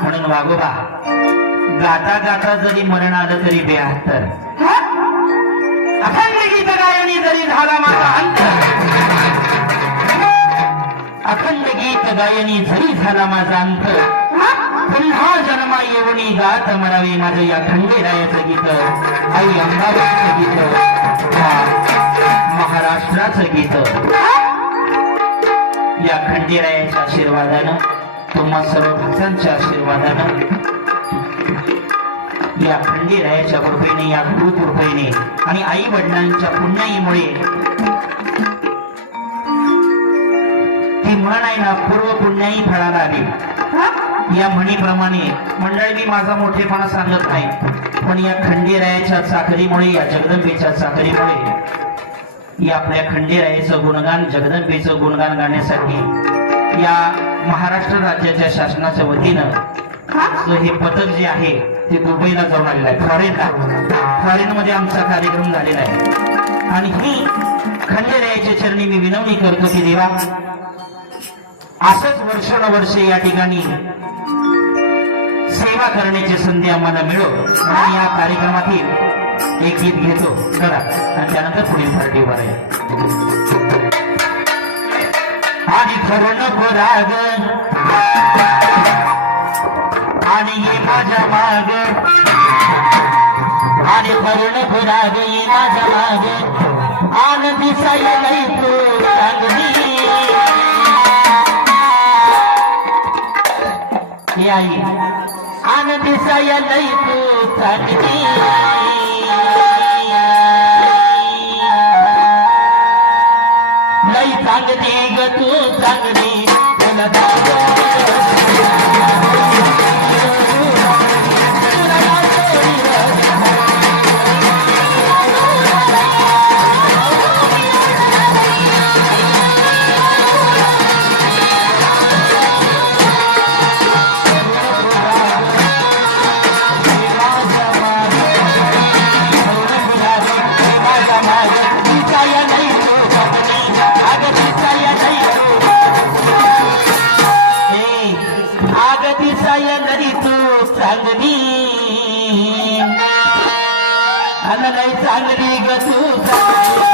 म्हणून वागोबा गाता गाता जरी मरण आलं तरी बेहत्तर. अखंड गीत गायनी जरी झाला माझा अंत अखंड गीत गायनी जरी झाला माझा अंत पुन्हा जन्मा येऊनी गात म्हणावे माझं या खंडेरायाचं गीत. आई अंबाबाईचं गीत. महाराष्ट्राचं गीत. या खंडेरायाच्या आशीर्वादानं तुम्हा सर्व भक्तांच्या आशीर्वादानं. या खंडेरायाच्या कृपेने या गुरु कृपेने आणि आई वडिलांच्या पुण्याईमुळे ती म्हण आहे ना पूर्व पुण्याई फळाला आली. या म्हणीप्रमाणे मंडळी मी माझा मोठेपणा सांगत नाही पण या खंडेरायाच्या चाकरीमुळे या जगदंबेच्या चाकरीमुळे या आपल्या खंडेरायाचं गुणगान जगदंबेचं गुणगान गाण्यासाठी या महाराष्ट्र राज्याच्या शासनाच्या वतीनं हे पथक जे आहे ते दुबईला जाऊन आलेलं आहे. फॉरेनला फॉरेन मध्ये आमचा कार्यक्रम झालेला आहे. आणि ही खंडेरायाच्या चरणी मी विनवणी करतो की देवा असंच वर्षानुवर्षे या ठिकाणी सेवा करण्याची संधी आम्हाला मिळो. आणि या कार्यक्रमातील एक गीत घेतो. करा. आणि त्यानंतर पुढील पार्टी उभारायला आणि खरं नको राग. आणि ये माझ्या माग. आणि खरं नको राग ये माझ्या माग. आन दिसायला नाही तू चांगली आई आन दिसायला नाही तू चांगली नाही चांगली ग तू चांगली चांगली अन ग तू.